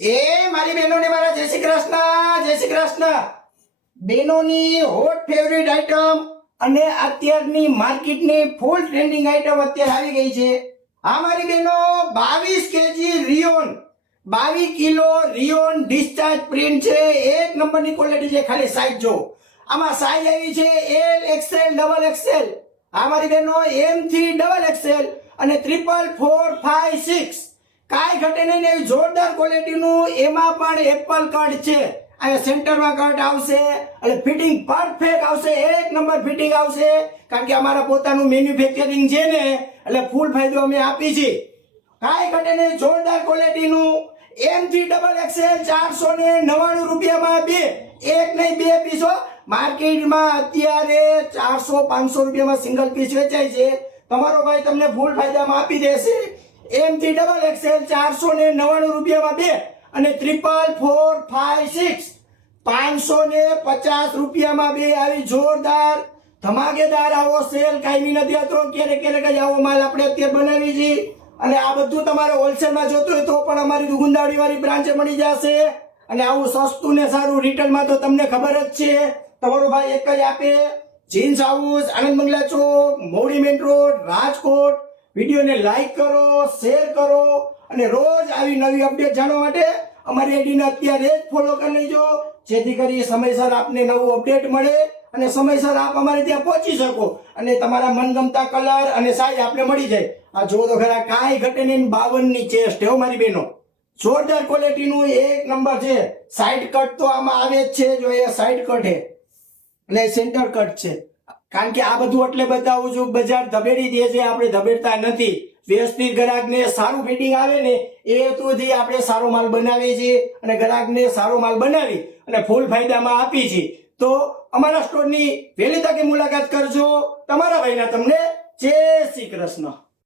એ મારી બહેનોને મારા જય શ્રી કૃષ્ણ, જય શ્રી કૃષ્ણ. બહેનોની હોટ ફેવરિટ આઈટમ અને અત્યારની માર્કેટની ફૂલ ટ્રેન્ડિંગ આઈટમ અત્યારે આવી ગઈ છે. આ મારી બહેનો 22 KG rayon, 22 kilo rayon discharge print છે. એક નંબરની ક્વોલિટી છે. ખાલી સાઈઝ જો, આમાં સાઈઝ આવી છે એલ, એક્સેલ, ડબલ એક્સેલ. આ મારી બહેનો એમ થી ડબલ એક્સેલ અને 444, 4, 5, 6 કાંઈ ઘટે નહીં ને એવી જોરદાર ક્વોલિટીનું. એમાં પણ એપલ કટ છે. અહીંયા સેન્ટરમાં કટ આવશે એટલે ફિટિંગ પરફેક્ટ આવશે. એક નંબર ફિટિંગ આવશે, કારણ કે અમારા પોતાનું મેન્યુફેક્ચરિંગ છે ને, એટલે ફૂલ ફાયદો અમે આપી છીએ. કાંઈ ઘટે નહીં, જોરદાર ક્વોલિટીનું. એમ થી ડબલ એક્સેલ 499 રૂપિયામાં બે, એક નહીં બે પીસો. માર્કેટમાં અત્યારે 400-500 રૂપિયામાં સિંગલ પીસ વેચાય છે. તમારો ભાઈ તમને ફૂલ ફાયદામાં આપી દેશે. એમ થી ડબલ એક્સેલ 499 રૂપિયામાં બે અને 444, 5, 6 550 રૂપિયામાં બે. આવી જોરદાર ધમાકેદાર આવો સેલ કાયમી નથી હતો. ક્યારેક ક્યારેક જ આવો માલ આપણે અત્યારે બનાવી છીએ. અને આ બધું તમારે હોલસેલમાં જોતું હોય તો પણ અમારી ગુંદાવડી વાળી બ્રાન્ચે મળી જશે. અને આવું સસ્તું ને સારું રિટેલમાં તો તમને ખબર જ છે. તમારો ભાઈ એક જ આપે. જીન્સ હાઉસ, આનંદ બંગલા ચોક, મોવડી મેન રોડ, રાજકોટ. વિડીયોને લાઈક કરો, શેર કરો અને રોજ આવી નવી અપડેટ જાણવા માટે અમારી આઈડીને અત્યારે જ ફોલો કરી લેજો, જેથી કરી સમયસર આપને નવું અપડેટ મળે અને સમયસર આપ અમારે ત્યાં પહોંચી શકો અને તમારા મનગમતા કલર અને સાઈઝ આપને મળી જાય. આ જો તો ખરા, કાંઈ ઘટે નહીં. 52 ની ચેસ્ટ હો મારી બહેનો, જોરદાર ક્વોલિટીનું એક નંબર છે. સાઈડ કટ તો આમાં આવે જ છે. જો એ સાઈડ કટ છે એટલે સેન્ટર કટ છે. કારણ કે આ બધું એટલે બતાવું છું, બજાર ધબેડી દે છે, આપણે ધબેડતા નથી. વ્યવસ્થિત ગ્રાહકને સારું ફિટિંગ આવે ને એ હેતુથી આપણે સારો માલ બનાવીએ છીએ અને ગ્રાહકને સારો માલ બનાવી અને ફૂલ ફાયદામાં આપીએ છીએ. તો અમારા સ્ટોરની વહેલી તકે મુલાકાત કરજો. તમારા ભાઈના તમને જય શ્રી કૃષ્ણ.